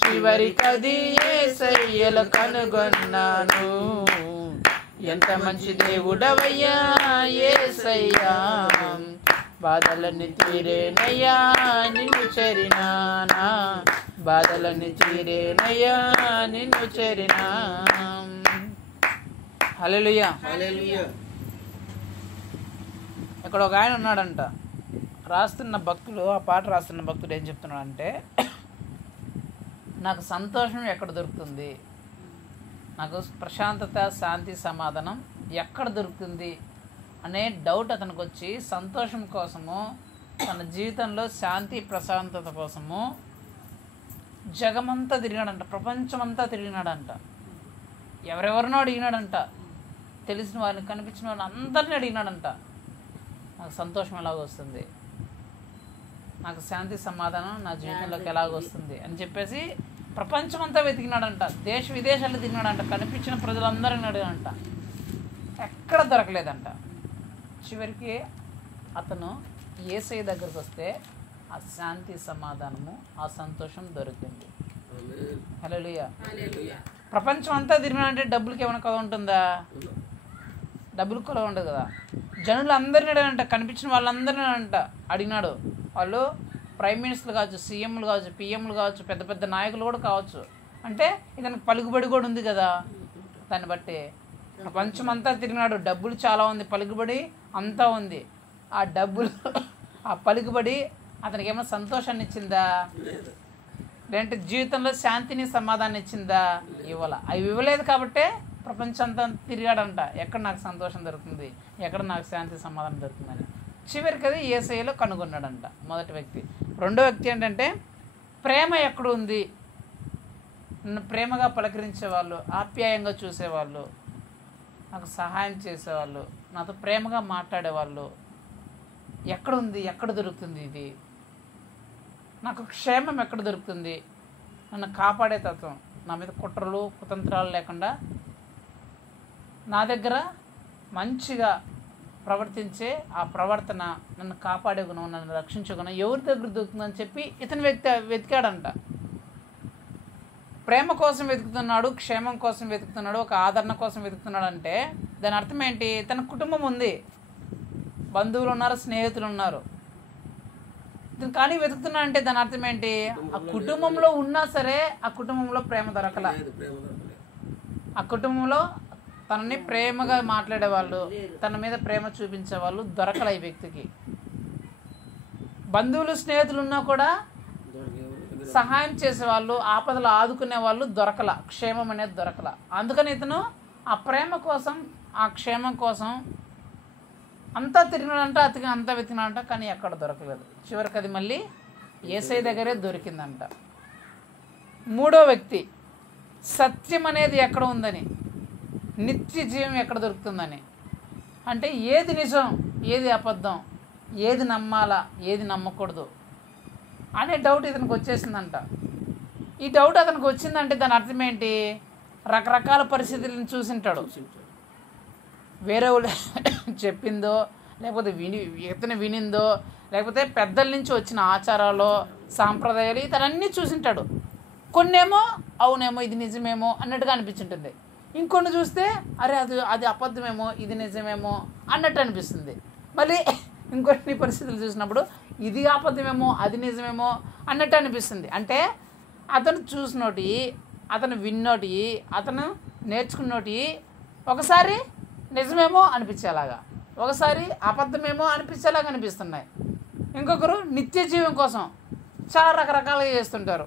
చివరికది యేసయ్యలో కనుగొన్నాను. ఎంత మంచి దేవుడవయ్యా యేసయ్యా, బాధలన్నీ తీరేనయ్యా నిన్ను చేరినానా, బాధలన్నీ తీరేనయ్యా నిన్ను చేరినా. హల్లెలూయా. ఇక్కడ ఒక ఆయన ఉన్నాడంట, రాస్తున్న భక్తులు, ఆ పాట రాస్తున్న భక్తుడు ఏం చెప్తున్నాడంటే, నాకు సంతోషం ఎక్కడ దొరుకుతుంది, నాకు ప్రశాంతత శాంతి సమాధానం ఎక్కడ దొరుకుతుంది అనే డౌట్ అతనికి వచ్చి సంతోషం కోసము, తన జీవితంలో శాంతి ప్రశాంతత కోసము జగమంతా తిరిగినాడంట, ప్రపంచమంతా తిరిగినాడంట, ఎవరెవరినో అడిగినాడంట, తెలిసిన వారిని కనిపించిన వారిని అందరినీ అడిగినాడంట, నాకు సంతోషం ఎలాగొస్తుంది, నాకు శాంతి సమాధానం నా జీవితంలోకి ఎలాగొస్తుంది అని చెప్పేసి ప్రపంచమంతా వెతికినాడంట, దేశ విదేశాల్లో తిరిగినాడంట, కనిపించిన ప్రజలందరినీ అడిగాడంట, ఎక్కడ దొరకలేదంట. చివరికి అతను యేసయ్య దగ్గరికి వస్తే ఆ శాంతి సమాధానము ఆ సంతోషం దొరికింది. హల్లెలూయా. ప్రపంచం అంతా తిరిగినాడంటే డబ్బులకి ఏమైనా కొల ఉంటుందా? డబ్బులు కొల ఉండదు కదా. జనులు అందరినీ అడిగాడంట, కనిపించిన వాళ్ళందరినీ అంట అడిగినాడు. వాళ్ళు ప్రైమ్ మినిస్టర్లు కావచ్చు, సీఎంలు కావచ్చు, పిఎంలు కావచ్చు, పెద్ద పెద్ద నాయకులు కూడా కావచ్చు. అంటే ఇతనికి పలుకుబడి కూడా ఉంది కదా, దాన్ని బట్టి ప్రపంచం అంతా తిరిగినాడు, డబ్బులు చాలా ఉంది, పలుకుబడి అంతా ఉంది. ఆ డబ్బులు ఆ పలుకుబడి అతనికి ఏమైనా సంతోషాన్ని ఇచ్చిందా? లేదంటే జీవితంలో శాంతిని సమాధానం ఇచ్చిందా? అవి ఇవ్వలేదు కాబట్టే ప్రపంచం అంతా తిరిగాడంట, ఎక్కడ నాకు సంతోషం దొరుకుతుంది, ఎక్కడ నాకు శాంతి సమాధానం దొరుకుతుందని. చివరికి అది యేసయ్యలో కనుగొన్నాడంట మొదటి వ్యక్తి. రెండో వ్యక్తి ఏంటంటే, ప్రేమ ఎక్కడ ఉంది, నన్ను ప్రేమగా పలకరించేవాళ్ళు, ఆప్యాయంగా చూసేవాళ్ళు, నాకు సహాయం చేసేవాళ్ళు, నాతో ప్రేమగా మాట్లాడేవాళ్ళు ఎక్కడ ఉంది, ఎక్కడ దొరుకుతుంది ఇది, నాకు క్షేమం ఎక్కడ దొరుకుతుంది, నన్ను కాపాడే తత్వం, నా మీద కుట్రలు కుతంత్రాలు లేకుండా నా దగ్గర మంచిగా ప్రవర్తించే ఆ ప్రవర్తన, నన్ను కాపాడే గుణం, నన్ను రక్షించే గుణం ఎవరి దగ్గర దొరుకుతుందని చెప్పి ఇతను వెతికాడంట. ప్రేమ కోసం వెతుకుతున్నాడు, క్షేమం కోసం వెతుకుతున్నాడు, ఒక ఆదరణ కోసం వెతుకుతున్నాడు. అంటే దాని అర్థం ఏంటి? తన కుటుంబం ఉంది, బంధువులు ఉన్నారు, స్నేహితులు ఉన్నారు, కానీ వెతుకుతున్నా అంటే దాని అర్థం ఏంటి? ఆ కుటుంబంలో ఉన్నా సరే ఆ కుటుంబంలో ప్రేమ దొరకల, ఆ కుటుంబంలో తనని ప్రేమగా మాట్లాడేవాళ్ళు, తన మీద ప్రేమ చూపించేవాళ్ళు దొరకల ఈ వ్యక్తికి. బంధువులు స్నేహితులు ఉన్నా కూడా సహాయం చేసేవాళ్ళు, ఆపదలు ఆదుకునే వాళ్ళు దొరకల, క్షేమం అనేది దొరకల. అందుకని ఇతను ఆ ప్రేమ కోసం, ఆ క్షేమం కోసం అంతా తిరిగినాడంట, అంతా వెతికినాడంట, కానీ ఎక్కడ దొరకలేదు. చివరికి అది మళ్ళీ యేసయ్య దగ్గరే దొరికిందంట. మూడో వ్యక్తి, సత్యం అనేది ఎక్కడ ఉందని, నిత్య జీవం ఎక్కడ దొరుకుతుందని. అంటే ఏది నిజం, ఏది అబద్ధం, ఏది నమ్మాలా, ఏది నమ్మకూడదు అనే డౌట్ ఇతనికి వచ్చేసిందంట. ఈ డౌట్ అతనికి వచ్చిందంటే దాని అర్థం ఏంటి? రకరకాల పరిస్థితులను చూసింటాడు, వేరే వాళ్ళు చెప్పిందో, లేకపోతే ఇతను వినిందో, లేకపోతే పెద్దల నుంచి వచ్చిన ఆచారాలు సాంప్రదాయాలు ఇతనన్నీ చూసింటాడు. కొన్నేమో అవునేమో ఇది నిజమేమో అన్నట్టుగా అనిపించుంటుంది, ఇంకొన్ని చూస్తే అరే అది అబద్ధమేమో ఇది నిజమేమో అన్నట్టు అనిపిస్తుంది. మళ్ళీ ఇంకొన్ని పరిస్థితులు చూసినప్పుడు ఇది అబద్ధమేమో అది నిజమేమో అన్నట్టు అనిపిస్తుంది. అంటే అతను చూసినోటి, అతను విన్నోటి, అతను నేర్చుకున్నోటి ఒకసారి నిజమేమో అనిపించేలాగా, ఒకసారి అబద్ధమేమో అనిపించేలాగా అనిపిస్తున్నాయి. ఇంకొకరు నిత్య జీవం కోసం చాలా రకరకాలుగా చేస్తుంటారు.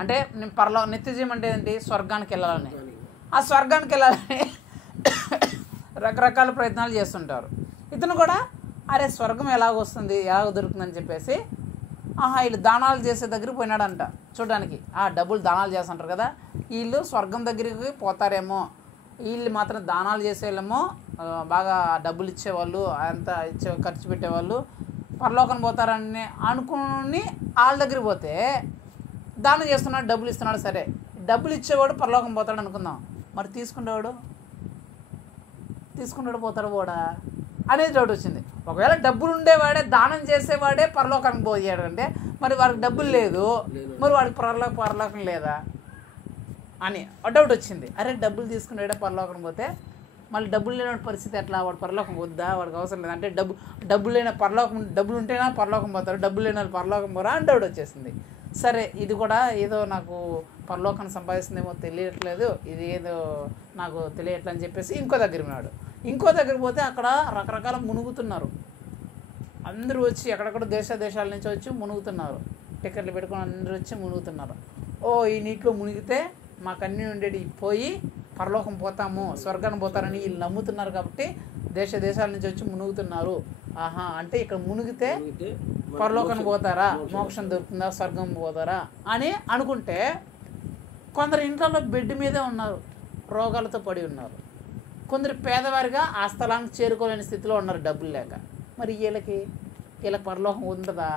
అంటే నేను నిత్య జీవం అంటే ఏంటి? స్వర్గానికి వెళ్ళాలని, ఆ స్వర్గానికి వెళ్ళాలని రకరకాల ప్రయత్నాలు చేస్తుంటారు. ఇతను కూడా అరే స్వర్గం ఎలాగొస్తుంది, ఎలాగ దొరుకుతుందని చెప్పేసి వీళ్ళు దానాలు చేసే దగ్గరికి పోయినాడంట చూడడానికి. డబ్బులు దానాలు చేస్తుంటారు కదా, వీళ్ళు స్వర్గం దగ్గరికి పోతారేమో, వీళ్ళు మాత్రం దానాలు చేసేవాళ్ళేమో, బాగా డబ్బులు ఇచ్చేవాళ్ళు, అంతా ఖర్చు పెట్టేవాళ్ళు పరలోకం పోతారని అనుకుని వాళ్ళ దగ్గరికి పోతే, దానం చేస్తున్నాడు, డబ్బులు ఇస్తున్నాడు, సరే డబ్బులు ఇచ్చేవాడు పరలోకం పోతాడు అనుకుందాం, మరి తీసుకునేవాడు పోతాడు పోడా అనేది డౌట్ వచ్చింది. ఒకవేళ డబ్బులు ఉండేవాడే దానం చేసేవాడే పరలోకానికి పోయాడు అంటే మరి వాడికి డబ్బులు లేదు, మరి వాడికి పరలోకం లేదా అని డౌట్ వచ్చింది. అరే డబ్బులు తీసుకునేవాడే పరలోకం పోతే మళ్ళీ డబ్బులు లేని పరిస్థితి ఎట్లా, వాడు పరలోకం వద్దా, వాడికి అవసరం లేదు అంటే డబ్బులు లేని పరలోకం, డబ్బులు ఉంటేనా పరలోకం పోతారు, డబ్బులు లేని వాళ్ళు పరలోకం పోరా అని డౌట్ వచ్చేసింది. సరే ఇది కూడా ఏదో నాకు పరలోకాన్ని సంపాదిస్తుందేమో తెలియట్లేదు, ఇది ఏదో నాకు తెలియట్లేదు అని చెప్పేసి ఇంకో దగ్గరికి ఉన్నాడు. ఇంకో దగ్గరికి పోతే అక్కడ రకరకాల మునుగుతున్నారు, అందరూ వచ్చి ఎక్కడెక్కడ దేశాల నుంచి వచ్చి మునుగుతున్నారు, టికెట్లు పెట్టుకొని అందరూ వచ్చి మునుగుతున్నారు. ఓ ఈ నీటిలో మునిగితే మాకు అన్నీ ఉండేది పోయి పరలోకం పోతాము, స్వర్గాన్ని పోతారని వీళ్ళు నమ్ముతున్నారు కాబట్టి దేశాల నుంచి వచ్చి మునుగుతున్నారు. ఆహా అంటే ఇక్కడ మునిగితే పరలోకానికి పోతారా, మోక్షం దొరుకుతుందా, స్వర్గం పోతారా అని అనుకుంటే కొందరు ఇంట్లో బెడ్ మీదే ఉన్నారు, రోగాలతో పడి ఉన్నారు. కొందరు పేదవారిగా ఆ స్థలానికి చేరుకోలేని స్థితిలో ఉన్నారు డబ్బులు లేక. మరి వీళ్ళకి పరలోకం ఉంటుందా?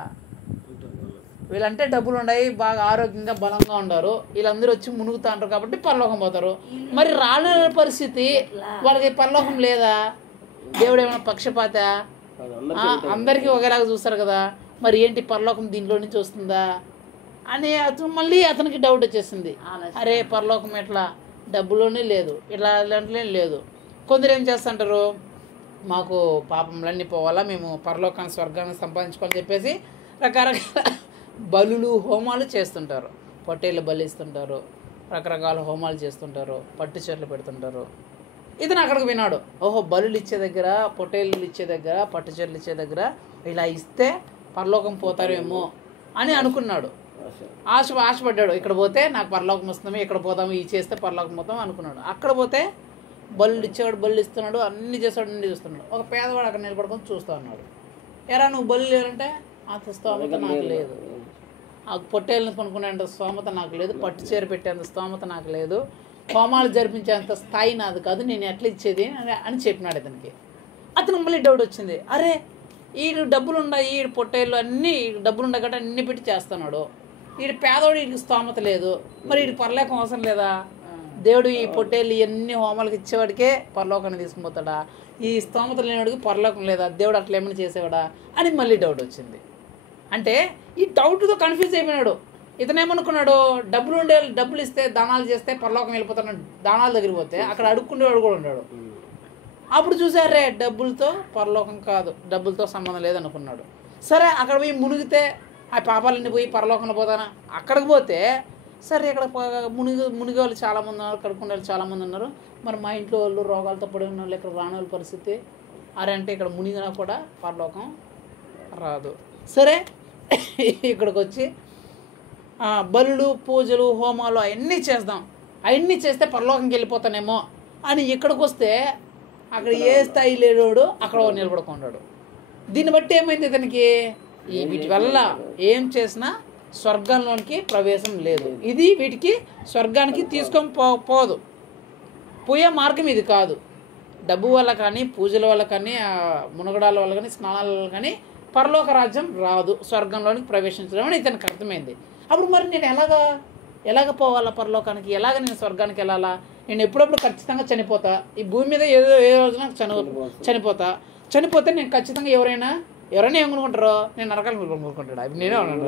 వీళ్ళంటే డబ్బులు ఉన్నాయి, బాగా ఆరోగ్యంగా బలంగా ఉండరు, వీళ్ళందరూ వచ్చి మునుగుతా ఉంటారు కాబట్టి పరలోకం పోతారు. మరి రాలేని పరిస్థితి వాళ్ళకి పరలోకం లేదా? దేవుడు ఏమైనా పక్షపాత? అందరికీ ఒకేలాగా చూస్తారు కదా, మరి ఏంటి పరలోకం దీంట్లో నుంచి వస్తుందా అని మళ్ళీ అతనికి డౌట్ వచ్చేసింది. అరే పరలోకం ఎట్లా, డబ్బులోనే లేదు, ఇట్లా ఇలాంటిలో లేదు. కొందరు ఏం చేస్తుంటారు, మాకు పాపంలన్నీ పోవాలా, మేము పరలోకాన్ని స్వర్గాన్ని సంపాదించుకోవాలని చెప్పేసి రకరకాల బలులు హోమాలు చేస్తుంటారు, పొట్టేళ్ళు బలిస్తుంటారు, రకరకాల హోమాలు చేస్తుంటారు, పట్టు చీరలు పెడుతుంటారు. ఇతను అక్కడికి విన్నాడు, ఓహో బలులు ఇచ్చే దగ్గర, పొట్టేళ్ళు ఇచ్చే దగ్గర, పట్టు చీరలు ఇచ్చే దగ్గర ఇలా ఇస్తే పరలోకం పోతారేమో అని అనుకున్నాడు. ఆశపడ్డాడు, ఇక్కడ పోతే నాకు పరలోకం వస్తుంది, ఇక్కడ పోతాము, ఈ చేస్తే పరలోకం పోతాం అనుకున్నాడు. అక్కడ పోతే బళ్ళు ఇచ్చేవాడు బళ్ళు ఇస్తున్నాడు, అన్నీ చేస్తాడు, అన్నీ చూస్తున్నాడు. ఒక పేదవాడు అక్కడ నిలబడుకొని చూస్తూ ఉన్నాడు. ఎరా నువ్వు బళ్ళు లేదంటే అంత స్తోమత నాకు లేదు, ఆ పొట్టేళ్ళని కొనుక్కునేంత స్తోమత నాకు లేదు, పట్టు చీర పెట్టేంత స్తోమత నాకు లేదు, హోమాలు జరిపించేంత స్థాయి నాది కాదు, నేను ఎట్లా ఇచ్చేది అని చెప్పినాడు ఇతనికి. అతనికి మళ్ళీ డౌట్ వచ్చింది, అరే వీడు డబ్బులు ఉన్నాయి, వీడు పొట్టేళ్ళు అన్నీ డబ్బులు ఉన్నాయి కాబట్టి అన్నీ పెట్టి చేస్తున్నాడు, వీడు పేదవాడు, వీడికి స్తోమత లేదు, మరి వీడికి పరలోకం అవసరం లేదా? దేవుడు ఈ పొట్టేళ్ళు ఇవన్నీ హోమాలకు ఇచ్చేవాడికే పరలోకాన్ని తీసుకుపోతాడా? ఈ స్తోమత లేనివాడికి పరలోకం లేదా? దేవుడు అట్లా ఏమైనా చేసేవాడా అని మళ్ళీ డౌట్ వచ్చింది. అంటే ఈ డౌట్తో కన్ఫ్యూజ్ అయిపోయినాడు. ఇతను ఏమనుకున్నాడు, డబ్బులు ఇస్తే దానాలు చేస్తే పరలోకం వెళ్ళిపోతాడు, దానాల దగ్గరికి పోతే అక్కడ అడుక్కునేవాడు కూడా ఉన్నాడు. అప్పుడు చూసారే డబ్బులతో పరలోకం కాదు, డబ్బులతో సంబంధం లేదనుకున్నాడు. సరే అక్కడ పోయి మునిగితే ఆ పాపాలన్నీ పోయి పరలోకంలో పోతానా? అక్కడికి పోతే సరే ఇక్కడ మునిగే వాళ్ళు చాలామంది ఉన్నారు, కడుక్కునే వాళ్ళు చాలామంది ఉన్నారు, మరి మా ఇంట్లో వాళ్ళు రోగాలతో పడి ఉన్న వాళ్ళు ఇక్కడ రాని వాళ్ళ పరిస్థితి అరే అంటే ఇక్కడ మునిగినా కూడా పరలోకం రాదు. సరే ఇక్కడికి వచ్చి బలులు పూజలు హోమాలు అవన్నీ చేద్దాం, అవన్నీ చేస్తే పరలోకంకి వెళ్ళిపోతానేమో అని ఇక్కడికి వస్తే అక్కడ ఏ స్థాయి లేడోడు అక్కడ నిలబడుకున్నాడు. దీన్ని బట్టి ఏమైంది ఇతనికి, వీటి వల్ల ఏం చేసినా స్వర్గంలోనికి ప్రవేశం లేదు, ఇది వీటికి స్వర్గానికి తీసుకొని పోదు, పోయే మార్గం ఇది కాదు. డబ్బు వల్ల కానీ, పూజల వల్ల కానీ, మునగడాల వల్ల కానీ, స్నానాల వల్ల కానీ పరలోక రాజ్యం రాదు, స్వర్గంలోనికి ప్రవేశించడం అని ఇతనికి అర్థమైంది. అప్పుడు మరి నేను ఎలాగ పోవాలా పరలోకానికి, ఎలాగ నేను స్వర్గానికి వెళ్ళాలా? నేను ఎప్పుడప్పుడు ఖచ్చితంగా చనిపోతా, ఈ భూమి మీద ఏ రోజున చనిపోతే నేను ఖచ్చితంగా ఎవరైనా ఏమనుకుంటారో నేను నరకాలను కోరుకుంటాడు. అవి నేనే ఉన్నాడు.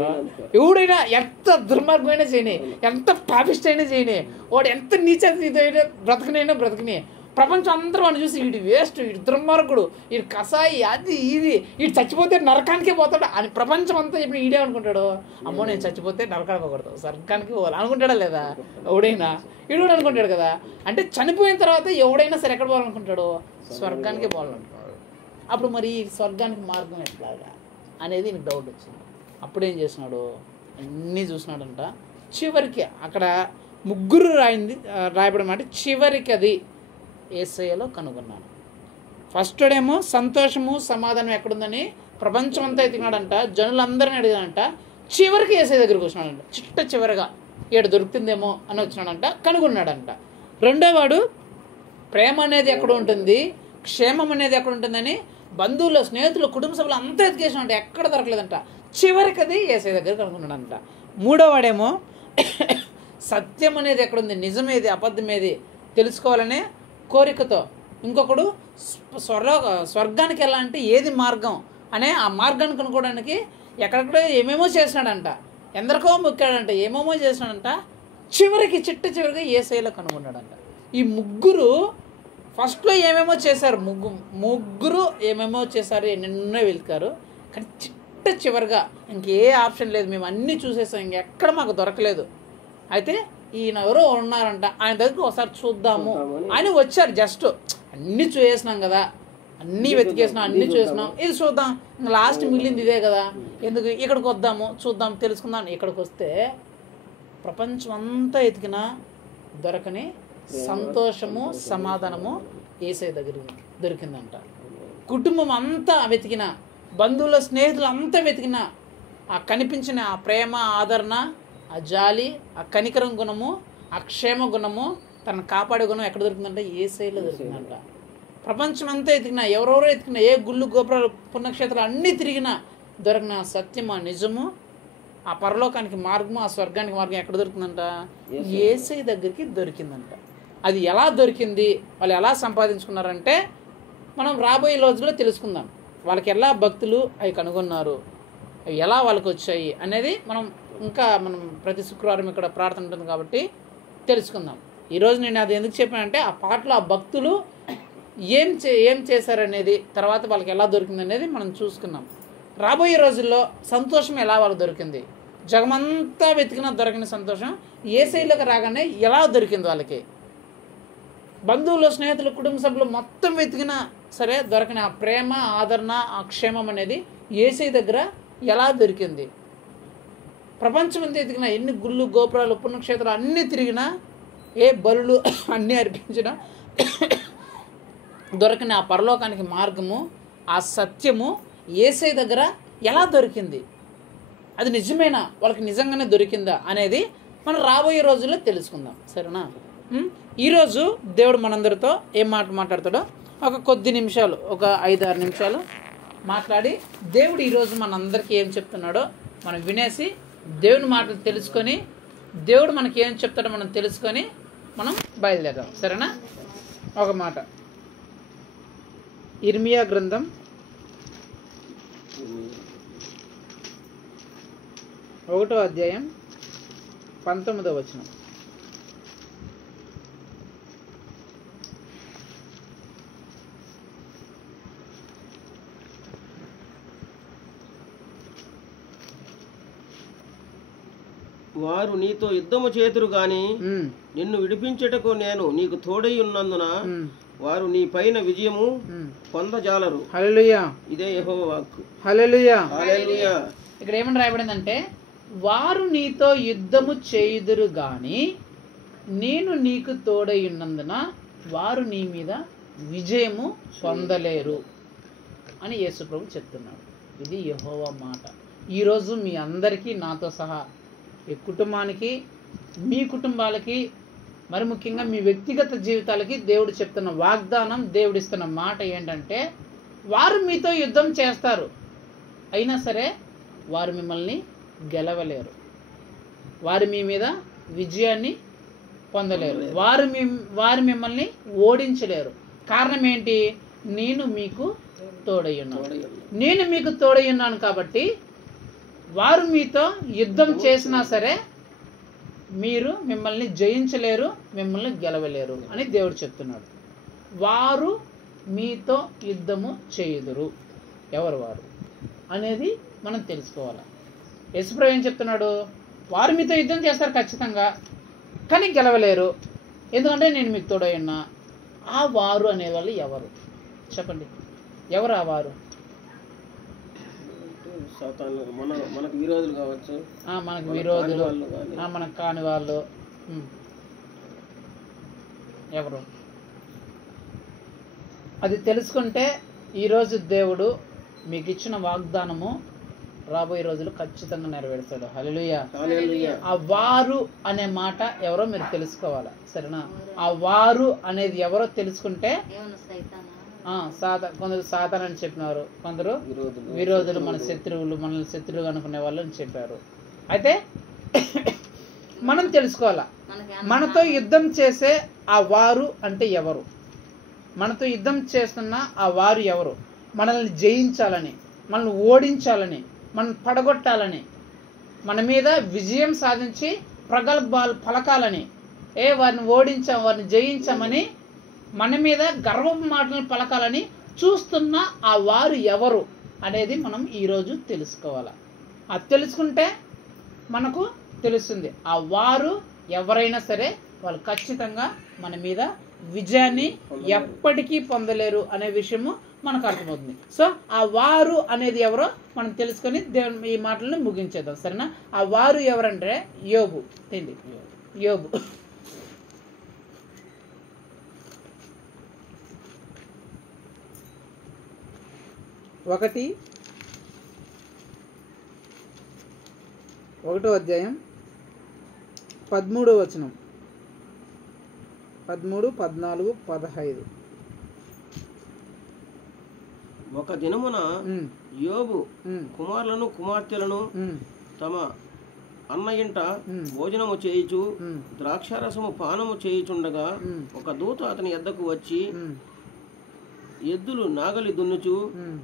ఎవడైనా ఎంత దుర్మార్గమైనా చేయని, ఎంత పాపిస్ట్ అయినా చేయని, వాడు ఎంత నీచైనా బ్రతకని ప్రపంచం అందరూ వాడిని చూసి వీడు వేస్ట్, వీడు దుర్మార్గుడు, వీడు కసాయి, అది ఇది, వీడు చచ్చిపోతే నరకానికే పోతాడు అని ప్రపంచం అంతా చెప్పి వీడే అనుకుంటాడు. అమ్మో నేను చచ్చిపోతే నరకానికి పోకూడదు, స్వర్గానికి పోవాలి అనుకుంటాడా లేదా? ఎవడైనా వీడు కూడా అనుకుంటాడు కదా. అంటే చనిపోయిన తర్వాత ఎవడైనా సరే ఎక్కడ పోవాలనుకుంటాడు? స్వర్గానికే పోవాలనుకుంటాడు. అప్పుడు మరి స్వర్గానికి మార్గం ఎట్లాగా అనేది నీకు డౌట్ వచ్చింది. అప్పుడేం చేసినాడు, అన్నీ చూసినాడంట. చివరికి అక్కడ ముగ్గురు రాయబడి మాట చివరికి అది యేసయ్యలో కనుగొన్నాను. ఫస్ట్ ఏమో సంతోషము సమాధానం ఎక్కడుందని ప్రపంచం అంతా ఎత్తినాడంట, జనులందరినీ అడిగాడంట. చివరికి యేసయ్య దగ్గరికి వచ్చినాడంట, చివరిగా ఏడు దొరుకుతుందేమో అని వచ్చినాడంట, కనుగొన్నాడంట. రెండోవాడు ప్రేమ అనేది ఎక్కడ ఉంటుంది, క్షేమం అనేది ఎక్కడ ఉంటుందని బంధువులు, స్నేహితులు, కుటుంబ సభ్యులు అంతా ఎత్తికేసినాడంట, ఎక్కడ దొరకలేదంట. చివరికి అది యేసయ్య దగ్గర కనుగొన్నాడంట. మూడోవాడేమో సత్యం అనేది ఎక్కడుంది, నిజమేది అబద్ధమేది తెలుసుకోవాలనే కోరికతో ఇంకొకడు స్వర్గానికి వెళ్ళాలంటే ఏది మార్గం అనే ఆ మార్గాన్ని కనుక్కోవడానికి ఎక్కడెక్కడో ఏమేమో చేసినాడంట, ఎందరికో మొక్కాడంట, ఏమేమో చేసినాడంట. చివరికి యేసయ్యలో కనుగొన్నాడంట. ఈ ముగ్గురు ఫస్ట్లో ఏమేమో చేశారు, ముగ్గురు ఏమేమో చేశారు, ఎన్నెన్నో వెళ్తారు. కానీ చివరిగా ఇంకే ఆప్షన్ లేదు, మేము అన్నీ చూసేసాం, ఇంకెక్కడ మాకు దొరకలేదు. అయితే ఈయన ఎవరో ఉన్నారంట, ఆయన దగ్గరికి ఒకసారి చూద్దాము అని వచ్చారు. జస్ట్ అన్నీ చూసేసినాం కదా, అన్నీ వెతికేసినాం, అన్నీ చూసినాం, ఇది చూద్దాం, ఇంకా లాస్ట్ మిగిలింది ఇదే కదా, ఎందుకు ఇక్కడికి వద్దాము, చూద్దాం, తెలుసుకుందాం. ఇక్కడికి వస్తే ప్రపంచం అంతా ఎతికినా దొరకని సంతోషము, సమాధానము యేసయ్య దగ్గర దొరికిందంట. కుటుంబం అంతా వెతికిన, బంధువుల స్నేహితులు అంతా వెతికిన ఆ కనిపించిన ఆ ప్రేమ, ఆదరణ, ఆ జాలి, ఆ కనికరం గుణము, ఆ క్షేమ గుణము, తనను కాపాడే గుణం ఎక్కడ దొరికిందంటే యేసయ్యలో దొరికిందంట. ప్రపంచం అంతా ఎతికినా, ఎవరెవరో ఎతికినా, ఏ గుళ్ళు గోపురాలు పుణ్యక్షేత్రాలు అన్నీ తిరిగినా దొరికిన సత్యము, ఆ నిజము, ఆ పరలోకానికి మార్గము, ఆ స్వర్గానికి మార్గం ఎక్కడ దొరికిందంట? యేసయ్య దగ్గరికి దొరికిందంట. అది ఎలా దొరికింది, వాళ్ళు ఎలా సంపాదించుకున్నారంటే మనం రాబోయే రోజుల్లో తెలుసుకుందాం. వాళ్ళకి ఎలా భక్తులు అవి కనుగొన్నారు, అవి ఎలా వాళ్ళకి వచ్చాయి అనేది మనం ప్రతి శుక్రవారం ఇక్కడ ప్రార్థన ఉంటుంది కాబట్టి తెలుసుకుందాం. ఈరోజు నేను అది ఎందుకు చెప్పానంటే ఆ పాటలో ఆ భక్తులు ఏం చేశారనేది, తర్వాత వాళ్ళకి ఎలా దొరికింది అనేది మనం చూసుకున్నాం. రాబోయే రోజుల్లో సంతోషం ఎలా వాళ్ళకి దొరికింది, జగమంతా వెతికినా దొరికిన సంతోషం యేసయ్యలోకి రాగానే ఎలా దొరికింది వాళ్ళకి. బంధువులు, స్నేహితులు, కుటుంబ సభ్యులు మొత్తం వెతికినా సరే దొరకని ఆ ప్రేమ, ఆదరణ, ఆ క్షేమం అనేది యేసయ్య దగ్గర ఎలా దొరికింది. ప్రపంచం అంతా ఎతికినా, ఎన్ని గుళ్ళు గోపురాలు పుణ్యక్షేత్రాలు అన్నీ తిరిగినా, ఏ బలులు అన్నీ అర్పించినా దొరకని ఆ పరలోకానికి మార్గము, ఆ సత్యము యేసయ్య దగ్గర ఎలా దొరికింది, అది నిజమేనా, వాళ్ళకి నిజంగానే దొరికిందా అనేది మనం రాబోయే రోజుల్లో తెలుసుకుందాం. సరేనా? ఈరోజు దేవుడు మనందరితో ఏం మాట్లాడతాడో ఒక కొద్ది నిమిషాలు, ఒక 5-6 నిమిషాలు మాట్లాడి దేవుడు ఈరోజు మనందరికీ ఏం చెప్తున్నాడో మనం వినేసి దేవుని మాటలు తెలుసుకొని, దేవుడు మనకి ఏం చెప్తాడో మనం తెలుసుకొని మనం బయలుదేరాం. సరేనా? ఒక మాట, ఇర్మియా గ్రంథం 1వ అధ్యాయం 19వ వచనం. వారు నీతో యుద్ధము చేతురు గాని నిన్ను విడిపించుటకు నేను నీకు తోడై ఉన్నందున వారు నీ పైన విజయము పొందజాలరు. హల్లెలూయా. ఇదే యెహోవా వాక్కు. హల్లెలూయా. హల్లెలూయా. ఇక్కడ ఏమని రాయబడిందంటే, వారు నీతో యుద్ధము చేయుదురు గాని నేను నీకు తోడై ఉన్నందున వారు నీ మీద విజయము పొందలేరు అని యేసు ప్రభు చెప్తున్నాడు. ఇది యెహోవా మాట. ఈరోజు మీ అందరికీ, నాతో సహా ఈ కుటుంబానికి, మీ కుటుంబాలకి, మరి ముఖ్యంగా మీ వ్యక్తిగత జీవితాలకి దేవుడు చెప్తున్న వాగ్దానం, దేవుడు ఇస్తున్న మాట ఏంటంటే, వారు మీతో యుద్ధం చేస్తారు, అయినా సరే వారు మిమ్మల్ని గెలవలేరు, వారు మీ మీద విజయాన్ని పొందలేరు, వారు మిమ్మల్ని ఓడించలేరు. కారణం ఏంటి? నేను మీకు తోడై ఉన్నాను. నేను మీకు తోడై ఉన్నాను కాబట్టి వారు మీతో యుద్ధం చేసినా సరే మీరు మిమ్మల్ని జయించలేరు, మిమ్మల్ని గెలవలేరు అని దేవుడు చెప్తున్నాడు. వారు మీతో యుద్ధము చేయుదురు. ఎవరు వారు అనేది మనం తెలుసుకోవాలి. యేసుప్రభు ఏం చెప్తున్నాడు? వారు మీతో యుద్ధం చేస్తారు ఖచ్చితంగా, కానీ గెలవలేరు, ఎందుకంటే నేను మీకు తోడై ఉన్నా. ఆ వారు అనేవాళ్ళు ఎవరు చెప్పండి? ఎవరు ఆ వారు? మనకు విరోధులు కావచ్చు, మనకు విరోధులు, మనకు కాని వాళ్ళు ఎవరు? అది తెలుసుకుంటే ఈరోజు దేవుడు మీకు ఇచ్చిన వాగ్దానము రాబోయే రోజులు ఖచ్చితంగా నెరవేరుస్తాడు. హల్లెలూయా. ఆ వారు అనే మాట ఎవరో మీరు తెలుసుకోవాలా. సరేనా? ఆ వారు అనేది ఎవరో తెలుసుకుంటే, కొందరు సాతాను అని చెప్పినారు, కొందరు విరోధులు, మన శత్రువులు, మనల్ని శత్రువులు అనుకునే వాళ్ళు అని చెప్పారు. అయితే మనం తెలుసుకోవాలా, మనతో యుద్ధం చేసే ఆ వారు అంటే ఎవరు. మనతో యుద్ధం చేస్తున్న ఆ వారు ఎవరు, మనల్ని జయించాలని, మనల్ని ఓడించాలని, మనల్ని పడగొట్టాలని, మన మీద విజయం సాధించి ప్రగల్భాలు పలకాలని, వారిని ఓడించాం, వారిని జయించామని మన మీద గర్వపు మాటలను పలకాలని చూస్తున్న ఆ వారు ఎవరు అనేది మనం ఈరోజు తెలుసుకోవాలి. అది తెలుసుకుంటే మనకు తెలుస్తుంది ఆ వారు ఎవరైనా సరే వాళ్ళు ఖచ్చితంగా మన మీద విజయాన్ని ఎప్పటికీ పొందలేరు అనే విషయము మనకు అర్థమవుతుంది. సో ఆ వారు అనేది ఎవరో మనం తెలుసుకొని దేవుని ఈ మాటలను ముగించేద్దాం, సరేనా? ఆ వారు ఎవరంటే యోబు. తిండి యోబు. ఒకటో అధ్యాయం 13వ వచనం, 13, 14, 15. ఒక దినమున యోబు కుమారులను కుమార్తెలను తమ అన్న ఇంట భోజనము చేయుచు ద్రాక్షారసము పానము చేయుచుండగా ఒక దూత అతని యొద్దకు వచ్చి, ఎద్దులు నాగలి దున్నుచు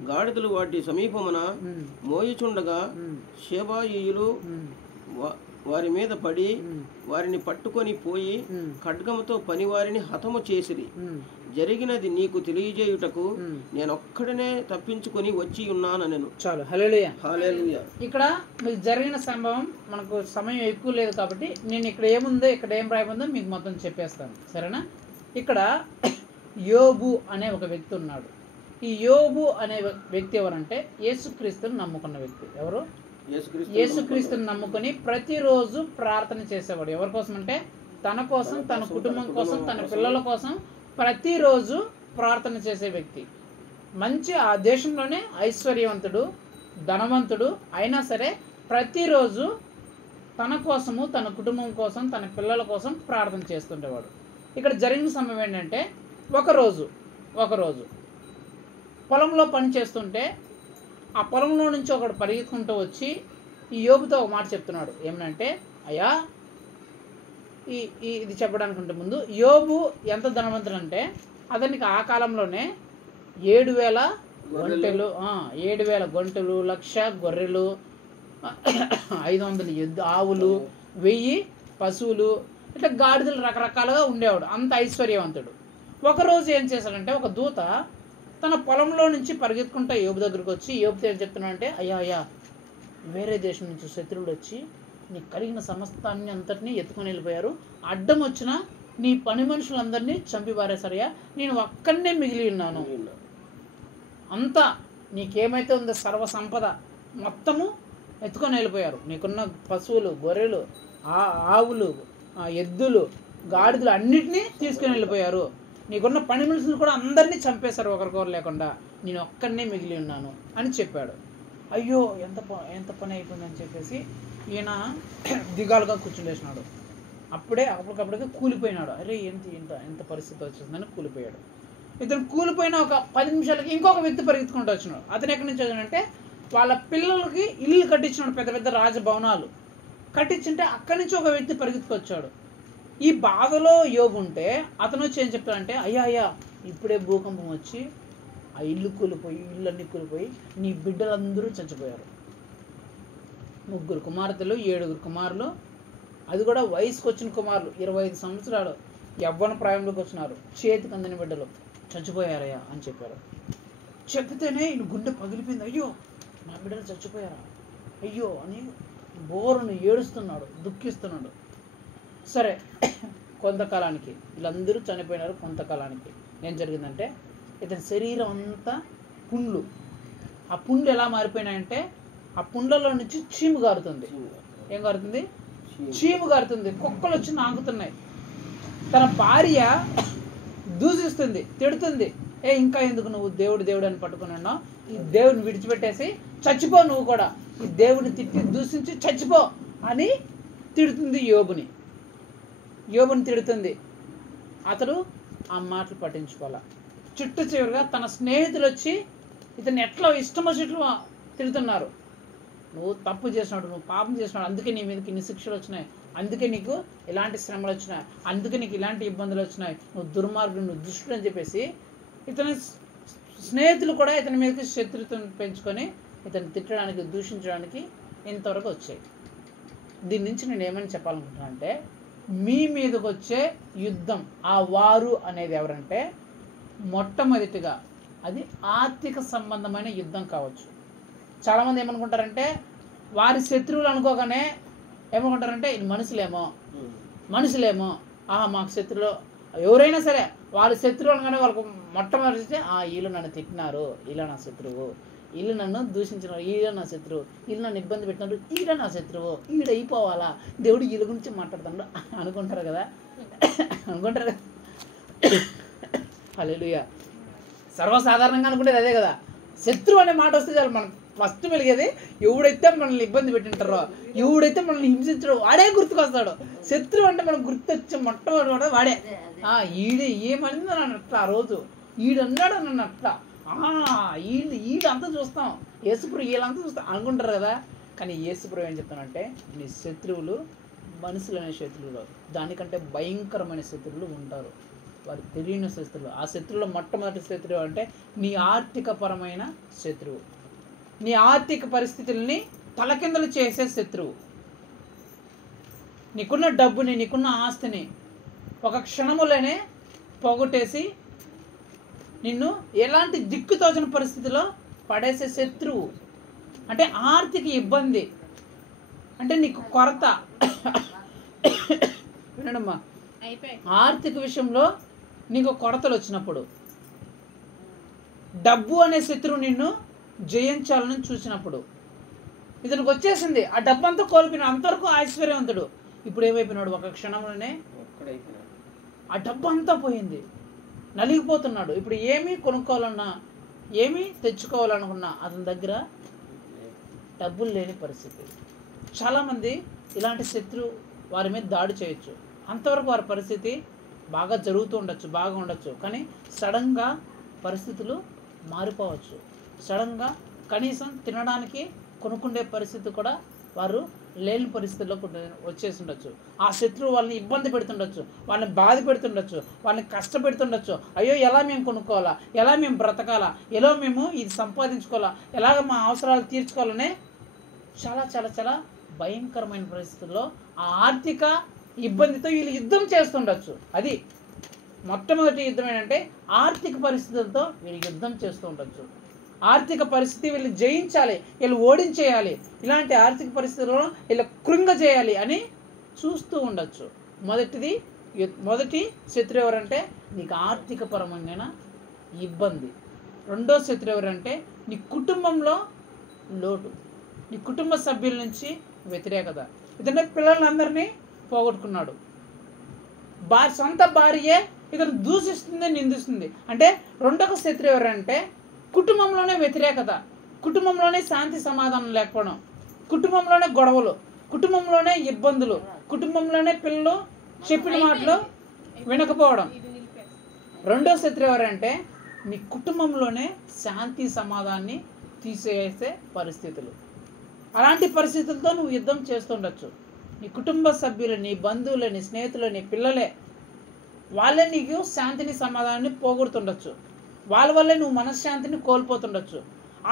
గాడిదలు వాటి సమీపమున మోయుచుండగా షేబాయియులు వారి మీద పడి వారిని పట్టుకొని పోయి ఖడ్గముతో పనివారిని హతము చేసిరి. జరిగినది నీకు తెలియజేయుటకు నేనొక్కడనే తప్పించుకొని వచ్చి ఉన్నానెను. చాలు. హల్లెలూయా. హల్లెలూయా. ఇక్కడ మీకు జరిగిన సంభవం, మనకు సమయం ఎక్కువ లేదు కాబట్టి నేను ఇక్కడ ఏముందో, ఇక్కడ ఏం రాయముందో మీకు మొత్తం చెప్పేస్తాను, సరేనా? ఇక్కడ యోబు అనే ఒక వ్యక్తి ఉన్నాడు. ఈ యోబు అనే వ్యక్తి ఎవరంటే యేసుక్రీస్తుని నమ్ముకున్న వ్యక్తి. ఎవరు? యేసుక్రీస్తుని నమ్ముకుని ప్రతిరోజు ప్రార్థన చేసేవాడు. ఎవరి కోసం అంటే తన కోసం, తన కుటుంబం కోసం, తన పిల్లల కోసం ప్రతిరోజు ప్రార్థన చేసే వ్యక్తి. మంచి ఆ దేశంలోనే ఐశ్వర్యవంతుడు, ధనవంతుడు అయినా సరే ప్రతిరోజు తన కోసము, తన కుటుంబం కోసం, తన పిల్లల కోసం ప్రార్థన చేస్తుండేవాడు. ఇక్కడ జరిగిన సమయం ఏంటంటే ఒకరోజు పొలంలో పని చేస్తుంటే ఆ పొలంలో నుంచి ఒకడు పరిగెత్తుకుంటూ వచ్చి ఈ యోబుతో ఒక మాట చెప్తున్నాడు. ఏమనంటే, అయ్యా, ఇది చెప్పడానికంటే ముందు యోబు ఎంత ధనవంతుడు అంటే అతనికి ఆ కాలంలోనే 7,000 గొంటెలు, 7,000 గొంటెలు, 1,00,000 గొర్రెలు, 500 ఆవులు, 1000 పశువులు, ఇట్లా గాడిదలు రకరకాలుగా ఉండేవాడు. అంత ఐశ్వర్యవంతుడు. ఒకరోజు ఏం చేశాడంటే ఒక దూత తన పొలంలో నుంచి పరిగెత్తుకుంటా యోబు దగ్గరికి వచ్చి యోబుతో ఏం చెప్తున్నాడంటే, అయ్యా, వేరే దేశం నుంచి శత్రువుడు వచ్చి నీకు కలిగిన సమస్తాన్ని అంతటినీ ఎత్తుకొని వెళ్ళిపోయారు. అడ్డం వచ్చిన నీ పని మనుషులందరినీ చంపి పారేసరయ్యా, నేను ఒక్కడనే మిగిలి ఉన్నాను. అంతా నీకేమైతే ఉందో సర్వ సంపద మొత్తము ఎత్తుకొని వెళ్ళిపోయారు. నీకున్న పశువులు, గొర్రెలు, ఆవులు, ఎద్దులు, గాడిదలు అన్నిటినీ తీసుకుని వెళ్ళిపోయారు. నీకున్న పని మనుషులు కూడా అందరినీ చంపేశారు ఒకరికొకరు లేకుండా. నేను ఒక్కడనే మిగిలి ఉన్నాను అని చెప్పాడు. అయ్యో, ఎంత పని అయిపోయిందని చెప్పేసి ఈయన దిగాలుగా కూర్చుండేసినాడు. అప్పటికప్పుడే కూలిపోయినాడు. అరే, ఎంత పరిస్థితి వచ్చిందని కూలిపోయాడు. ఇతను కూలిపోయిన ఒక 10 నిమిషాలకి ఇంకొక వ్యక్తి పరిగెత్తుకుంటూ వచ్చినాడు. అతను ఎక్కడి నుంచి వచ్చాడంటే వాళ్ళ పిల్లలకి ఇల్లు కట్టించినాడు, పెద్ద పెద్ద రాజభవనాలు కట్టించుంటే అక్కడి నుంచి ఒక వ్యక్తి పరిగెత్తుకొచ్చాడు. ఈ బాధలో యోబు ఉంటే అతను వచ్చి ఏం చెప్తాడంటే, అయ్యా, ఇప్పుడే భూకంపం వచ్చి ఆ ఇల్లు అన్నీ కూలిపోయి నీ బిడ్డలందరూ చచ్చిపోయారు. 3 కుమార్తెలు, 7 కుమారులు, అది కూడా వయసుకు వచ్చిన కుమారులు, 25 సంవత్సరాలు యవ్వన ప్రాయంలోకి వచ్చినారు, చేతికి అందని బిడ్డలు చచ్చిపోయారయ్యా అని చెప్పారు. చెప్తేనే ఈయన గుండె పగిలిపోయింది. అయ్యో, నా బిడ్డలు చచ్చిపోయారా, అయ్యో అని బోరును ఏడుస్తున్నాడు, దుఃఖిస్తున్నాడు. సరే, కొంతకాలానికి వీళ్ళందరూ చనిపోయినారు. కొంతకాలానికి ఏం జరిగిందంటే ఇతని శరీరం అంతా పుండ్లు. ఆ పుండ్లు ఎలా మారిపోయినాయంటే ఆ పుండ్లలో నుంచి చీము గారుతుంది. ఏం గారుతుంది? చీము గారుతుంది. కుక్కలు వచ్చి నాకుతున్నాయి. తన భార్య దూషిస్తుంది, తిడుతుంది. ఇంకా ఎందుకు నువ్వు దేవుడు అని పట్టుకుని ఉన్నావు? ఈ దేవుడిని విడిచిపెట్టేసి చచ్చిపో, నువ్వు కూడా ఈ దేవుడిని తిట్టి దూషించి చచ్చిపో అని తిడుతుంది యోబుని తిడుతుంది. అతడు ఆ మాటలు పట్టించుకోవాలా. చుట్టూ చివరిగా తన స్నేహితులు వచ్చి ఇతను ఎట్లా ఇష్టం వచ్చినట్లు తిడుతున్నారు. నువ్వు తప్పు చేసినాడు, నువ్వు పాపం చేసినాడు, అందుకే నీ మీదకి ఇన్ని శిక్షలు వచ్చినాయి, అందుకే నీకు ఇలాంటి శ్రమలు వచ్చినాయి, అందుకే నీకు ఇలాంటి ఇబ్బందులు వచ్చినాయి, నువ్వు దుర్మార్గుడు, నువ్వు దుష్టుడు అని చెప్పేసి ఇతని స్నేహితులు కూడా ఇతని మీదకి శత్రుత్వం పెంచుకొని ఇతను తిట్టడానికి, దూషించడానికి ఇంతవరకు వచ్చాయి. దీని నుంచి నేను ఏమని చెప్పాలనుకుంటున్నా అంటే, మీ మీదకి వచ్చే యుద్ధం, ఆ వారు అనేది ఎవరంటే మొట్టమొదటిగా అది ఆర్థిక సంబంధమైన యుద్ధం కావచ్చు. చాలామంది ఏమనుకుంటారంటే, వారి శత్రువులు అనుకోగానే ఏమనుకుంటారంటే ఇది మనుషులేమో మాకు శత్రువులు ఎవరైనా సరే వాళ్ళ శత్రువు అనగానే వాళ్ళకు మొట్టమొదటి వీళ్ళు నన్ను తిట్టినారు, వీళ్ళ నా శత్రువు, వీళ్ళు నన్ను దూషించినారు, వీళ్ళ నా శత్రువు, వీళ్ళు నన్ను ఇబ్బంది పెట్టినారు, వీళ్ళ నా శత్రువు, వీడు అయిపోవాలా, దేవుడు వీళ్ళ గురించి మాట్లాడుతున్నాడు అనుకుంటారు కదా. హల్లెలూయా. సర్వసాధారణంగా అనుకునేది అదే కదా. శత్రువు అనే మాట వస్తే చాలు మనకు ఫస్ట్ వెలిగేది ఎవడైతే మనల్ని ఇబ్బంది పెట్టింటారో, ఎవడైతే మనల్ని హింసించాడో వాడే గుర్తుకొస్తాడు. శత్రువు అంటే మనకు గుర్తొచ్చే మొట్టమొదటి వాడే. ఈడు ఏమనిందో నన్ను అట్లా, ఆ రోజు ఈడన్నాడు నన్ను అట్లా, ఈడంతా చూస్తాం, యేసుప్రభు వీళ్ళంతా చూస్తాం అనుకుంటారు కదా. కానీ యేసుప్రభు ఏం చెప్తానంటే, నీ శత్రువులు మనుషులనే శత్రువులు, దానికంటే భయంకరమైన శత్రువులు ఉంటారు, వారు తెలియని శత్రువులు. ఆ శత్రువులో మొట్టమొదటి శత్రువు అంటే నీ ఆర్థికపరమైన శత్రువు, నీ ఆర్థిక పరిస్థితుల్ని తలకిందలు చేసే శత్రువు. నీకున్న డబ్బుని, నీకున్న ఆస్తిని ఒక క్షణములోనే పోగొట్టేసి నిన్ను ఎలాంటి దిక్కుతోచని పరిస్థితిలో పడేసే శత్రువు. అంటే ఆర్థిక ఇబ్బంది, అంటే నీకు కొరత. వినడమ్మా, ఆర్థిక విషయంలో నీకు కొరతలు వచ్చినప్పుడు, డబ్బు అనే శత్రువు నిన్ను జయించాలని చూసినప్పుడు, ఇతనికి వచ్చేసింది ఆ డబ్బు అంతా కోల్పోయినాడు, అంతవరకు ఐశ్వర్యవంతుడు, ఇప్పుడు ఏమైపోయినాడు, ఒక క్షణంలోనే ఆ డబ్బు అంతా పోయింది, నలిగిపోతున్నాడు. ఇప్పుడు ఏమీ కొనుక్కోవాలన్నా, ఏమీ తెచ్చుకోవాలనుకున్నా అతని దగ్గర డబ్బులు లేని పరిస్థితి. చాలామంది ఇలాంటి శత్రువు వారి మీద దాడి చేయొచ్చు, అంతవరకు వారి పరిస్థితి బాగా జరుగుతూ ఉండొచ్చు, బాగా ఉండొచ్చు. కానీ సడన్గా పరిస్థితులు మారిపోవచ్చు. సడన్గా కనీసం తినడానికి కొనుక్కుండే పరిస్థితి కూడా వారు లేని పరిస్థితుల్లో వచ్చేసి ఉండొచ్చు. ఆ శత్రువు వాళ్ళని ఇబ్బంది పెడుతుండొచ్చు, వాళ్ళని బాధ పెడుతుండొచ్చు, వాళ్ళని కష్టపెడుతుండొచ్చు. అయ్యో ఎలా మేము కొనుక్కోవాలా, ఎలా మేము బ్రతకాలా, ఎలా మేము ఇది సంపాదించుకోవాలా, ఎలాగ మా అవసరాలు తీర్చుకోవాలనే చాలా చాలా చాలా భయంకరమైన పరిస్థితుల్లో ఆ ఆర్థిక ఇబ్బందితో వీళ్ళు యుద్ధం చేస్తుండొచ్చు. అది మొట్టమొదటి యుద్ధం ఏంటంటే ఆర్థిక పరిస్థితులతో వీళ్ళు యుద్ధం చేస్తూ ఉండొచ్చు. ఆర్థిక పరిస్థితి వీళ్ళు జయించాలి, వీళ్ళు ఓడించేయాలి, ఇలాంటి ఆర్థిక పరిస్థితుల్లో వీళ్ళు కృంగజేయాలి అని చూస్తూ ఉండొచ్చు. మొదటి శత్రు ఎవరంటే నీకు ఆర్థిక పరమైన ఇబ్బంది. రెండో శత్రు ఎవరంటే నీ కుటుంబంలో లోటు, నీ కుటుంబ సభ్యుల నుంచి వ్యతిరేకత. ఇతనే పిల్లలందరినీ పోగొట్టుకున్నాడు, సొంత భార్యే ఇతను దూషిస్తుంది, నిందిస్తుంది. అంటే రెండవ శత్రు ఎవరంటే కుటుంబంలోనే వ్యతిరేకత, కుటుంబంలోనే శాంతి సమాధానం లేకపోవడం, కుటుంబంలోనే గొడవలు, కుటుంబంలోనే ఇబ్బందులు, కుటుంబంలోనే పిల్లలు చెప్పిన మాటలు వినకపోవడం. రెండో శత్రు ఎవరంటే నీ కుటుంబంలోనే శాంతి సమాధానాన్ని తీసేసే పరిస్థితులు. అలాంటి పరిస్థితులతో నువ్వు యుద్ధం చేస్తుండొచ్చు. నీ కుటుంబ సభ్యులు, నీ బంధువులు, నీ స్నేహితులు, నీ పిల్లలే, వాళ్ళే నీకు శాంతిని సమాధానాన్ని పోగొడుతుండొచ్చు, వాళ్ళ వల్లే నువ్వు మనశ్శాంతిని కోల్పోతుండొచ్చు.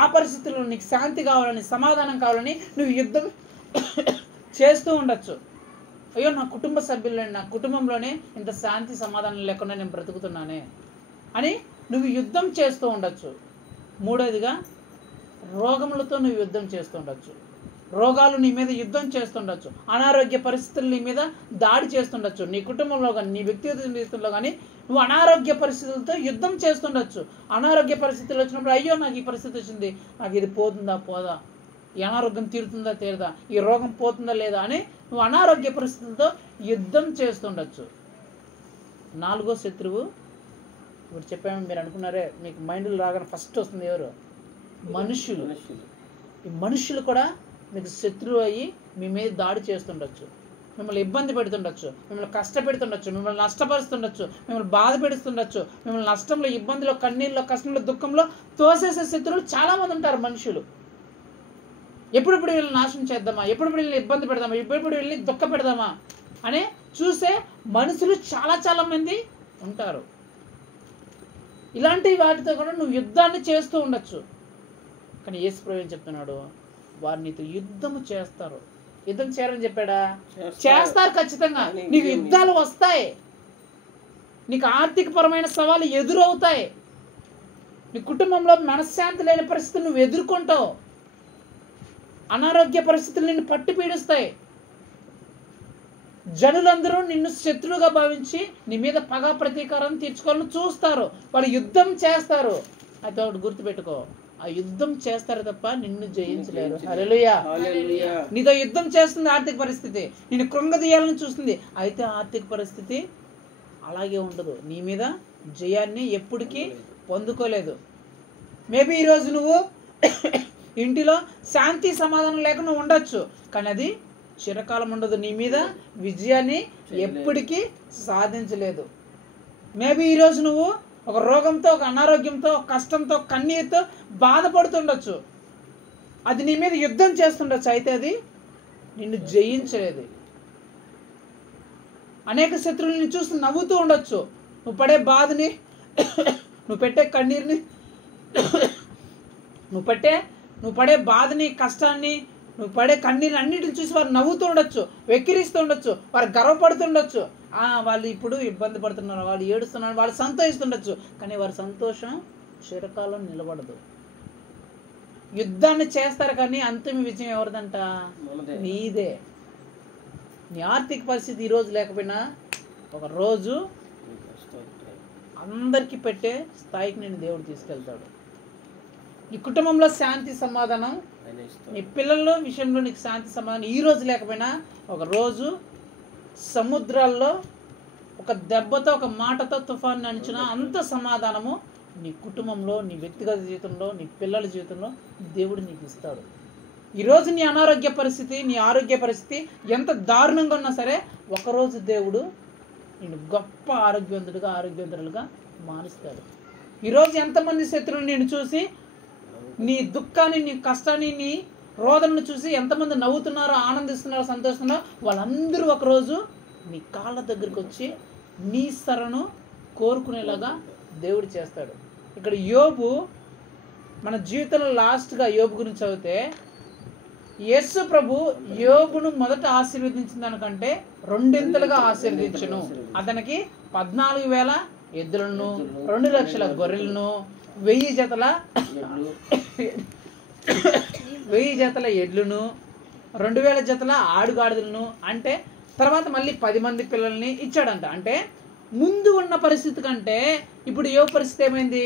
ఆ పరిస్థితుల్లో నీకు శాంతి కావాలని, సమాధానం కావాలని నువ్వు యుద్ధం చేస్తూ ఉండొచ్చు. అయ్యో నా కుటుంబ సభ్యులే, నా కుటుంబంలోనే ఇంత శాంతి సమాధానం లేకుండా నేను బ్రతుకుతున్నానే అని నువ్వు యుద్ధం చేస్తూ ఉండొచ్చు. మూడోదిగా రోగములతో నువ్వు యుద్ధం చేస్తూ ఉండొచ్చు. రోగాలు నీ మీద యుద్ధం చేస్తుండొచ్చు, అనారోగ్య పరిస్థితులు నీ మీద దాడి చేస్తుండొచ్చు. నీ కుటుంబంలో కానీ, నీ వ్యక్తిగత జీవితంలో కానీ నువ్వు అనారోగ్య పరిస్థితులతో యుద్ధం చేస్తుండొచ్చు. అనారోగ్య పరిస్థితులు వచ్చినప్పుడు అయ్యో నాకు ఈ పరిస్థితి వచ్చింది, నాకు ఇది పోతుందా పోదా, ఈ అనారోగ్యం తీరుతుందా తీరదా, ఈ రోగం పోతుందా లేదా అని నువ్వు అనారోగ్య పరిస్థితులతో యుద్ధం చేస్తుండొచ్చు. నాలుగో శత్రువు ఇప్పుడు చెప్పాము, మీరు అనుకున్నారే, మీకు మైండ్లో రాగానే ఫస్ట్ వస్తుంది ఎవరు? మనుష్యులు. ఈ మనుష్యులు కూడా మీకు శత్రువు అయ్యి మీ మీద దాడి చేస్తుండొచ్చు, మిమ్మల్ని ఇబ్బంది పెడుతుండొచ్చు, మిమ్మల్ని కష్టపెడుతుండొచ్చు, మిమ్మల్ని నష్టపరుస్తుండొచ్చు, మిమ్మల్ని బాధ పెడుతుండొచ్చు, మిమ్మల్ని నష్టంలో, ఇబ్బందిలో, కన్నీళ్ళలో, కష్టంలో, దుఃఖంలో తోసేసే శత్రువులు చాలామంది ఉంటారు మనుషులు. ఎప్పుడెప్పుడు వీళ్ళని నాశనం చేద్దామా, ఎప్పుడెప్పుడు వీళ్ళని ఇబ్బంది పెడదామా, ఎప్పుడెప్పుడు వీళ్ళని దుఃఖ పెడదామా అనే చూసే మనుషులు చాలా చాలా మంది ఉంటారు. ఇలాంటి వాటితో కూడా నువ్వు యుద్ధాన్ని చేస్తూ ఉండొచ్చు. కానీ యేసు ప్రభువు ఏం చెప్తున్నాడు? వారు నీతో యుద్ధము చేస్తారు. యుద్ధం చేయాలని చెప్పాడా? చేస్తారు ఖచ్చితంగా. నీకు యుద్ధాలు వస్తాయి, నీకు ఆర్థికపరమైన సవాళ్ళు ఎదురవుతాయి, నీ కుటుంబంలో మనశ్శాంతి లేని పరిస్థితులు నువ్వు ఎదుర్కొంటావు, అనారోగ్య పరిస్థితులు నిన్ను పట్టి పీడిస్తాయి, జనులందరూ నిన్ను శత్రువుగా భావించి నీ మీద పగ ప్రతీకారం తీర్చుకోవాలని చూస్తారు. వాళ్ళు యుద్ధం చేస్తారు. అయితే ఒకటి గుర్తుపెట్టుకో, ఆ యుద్ధం చేస్తారు తప్ప నిన్ను జయించలేరు. హల్లెలూయా. నీతో యుద్ధం చేస్తుంది ఆర్థిక పరిస్థితి, నిన్ను కృంగదీయాలని చూస్తుంది. అయితే ఆర్థిక పరిస్థితి అలాగే ఉండదు, నీ మీద జయాన్ని ఎప్పటికీ పొందుకోలేదు. మేబీ ఈరోజు నువ్వు ఇంటిలో శాంతి సమాధానం లేకుండా ఉండొచ్చు, కానీ అది చిరకాలం ఉండదు. నీ మీద విజయాన్ని ఎప్పటికీ సాధించలేదు. మేబీ ఈరోజు నువ్వు ఒక రోగంతో, ఒక అనారోగ్యంతో, ఒక కష్టంతో, కన్నీరుతో బాధపడుతుండొచ్చు, అది నీ మీద యుద్ధం చేస్తుండొచ్చు, అయితే అది నిన్ను జయించలేదు. అనేక శత్రువులను చూసి నవ్వుతూ ఉండొచ్చు. నువ్వు పడే బాధని, నువ్వు పెట్టే కన్నీరుని, నువ్వు పడే బాధని, కష్టాన్ని, నువ్వు పడే కన్నీరు అన్నిటిని చూసి వారు నవ్వుతూ ఉండొచ్చు, వెక్కిరిస్తూ ఉండొచ్చు, వారు గర్వపడుతుండొచ్చు. వాళ్ళు ఇప్పుడు ఇబ్బంది పడుతున్నారు, వాళ్ళు ఏడుస్తున్నారు, వాళ్ళు సంతోషిస్తుండొచ్చు, కానీ వారి సంతోషం చిరకాలం నిలబడదు. యుద్ధాన్ని చేస్తారు కానీ అంతిమ విజయం ఎవరిదంట? నీదే. నీ ఆర్థిక పరిస్థితి ఈరోజు లేకపోయినా ఒక రోజు అందరికీ పెట్టే స్థాయికి నేను దేవుడు తీసుకెళ్తాడు. నీ కుటుంబంలో శాంతి సమాధానం, నీ పిల్లల విషయంలో నీకు శాంతి సమాధానం ఈ రోజు లేకపోయినా ఒక రోజు సముద్రాల్లో ఒక దెబ్బతో, ఒక మాటతో తుఫాను అణిచిన అంత సమాధానము నీ కుటుంబంలో, నీ వ్యక్తిగత జీవితంలో, నీ పిల్లల జీవితంలో దేవుడు నీకు ఇస్తాడు. ఈరోజు నీ అనారోగ్య పరిస్థితి, నీ ఆరోగ్య పరిస్థితి ఎంత దారుణంగా ఉన్నా సరే ఒకరోజు దేవుడు నేను గొప్ప ఆరోగ్యవంతులుగా మారుస్తాడు. ఈరోజు ఎంతమంది శత్రువులు నేను చూసి నీ దుఃఖాన్ని, నీ కష్టాన్ని, నీ రోదనను చూసి ఎంతమంది నవ్వుతున్నారో, ఆనందిస్తున్నారో, సంతోషిస్తున్నారో వాళ్ళందరూ ఒకరోజు నీ కాళ్ళ దగ్గరికి వచ్చి నీ శరణు కోరుకునేలాగా దేవుడు చేస్తాడు. ఇక్కడ యోబు, మన జీవితంలో లాస్ట్గా యోబు గురించి చదివితే యేసు ప్రభు యోబును మొదట ఆశీర్వదించిన దానికంటే రెండింతలుగా ఆశీర్వదించును. అతనికి 14,000 ఎద్దులను, 2 లక్షల గొర్రెలను, 1000 జతల ఎడ్లను, 2000 జతల ఆడుగాడిదలను, అంటే తర్వాత మళ్ళీ 10 మంది పిల్లల్ని ఇచ్చాడంట. అంటే ముందు ఉన్న పరిస్థితి కంటే ఇప్పుడు యోబు పరిస్థితి ఏమైంది?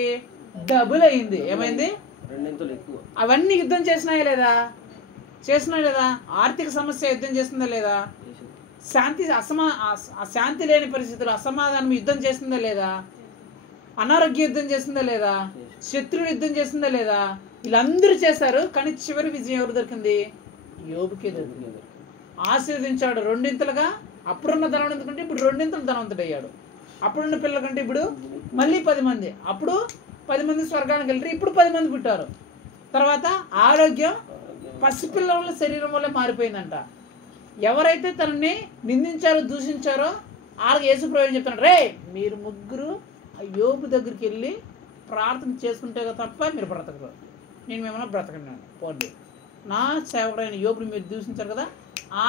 డబుల్ అయింది. ఏమైంది? అవన్నీ యుద్ధం చేసినాయా లేదా? ఆర్థిక సమస్య యుద్ధం చేస్తుందా లేదా? శాంతి లేని పరిస్థితులు, అసమాధానం యుద్ధం చేస్తుందా లేదా? అనారోగ్య యుద్ధం చేస్తుందా లేదా? శత్రువు యుద్ధం చేస్తుందా లేదా? వీళ్ళందరూ చేశారు, కానీ చివరి విజయం ఎవరు దొరికింది? యోబుకే దొరికింది. ఆశీర్వదించాడు రెండింతలుగా. అప్పుడున్న ధనవంతుడు కంటే ఇప్పుడు 2 ధనవంతుడు అయ్యాడు. అప్పుడున్న పిల్లల కంటే ఇప్పుడు మళ్ళీ 10 మంది. అప్పుడు 10 మంది స్వర్గానికి వెళ్ళారు, ఇప్పుడు 10 మంది పుట్టారు. తర్వాత ఆరోగ్యం పసిపిల్లల శరీరం వల్లే మారిపోయిందంట. ఎవరైతే తనని నిందించారో, దూషించారో వాళ్ళకి యేసు ప్రభువు చెప్తున్నాడు, రే మీరు ముగ్గురు యోబు దగ్గరికి వెళ్ళి ప్రార్థన చేసుకుంటే తప్ప మీరు బ్రతకరు, నేను మిమ్మల్ని బ్రతకన్నాను పోండి. నా సేవకుడైన యోబుని మీరు దూషించారు కదా,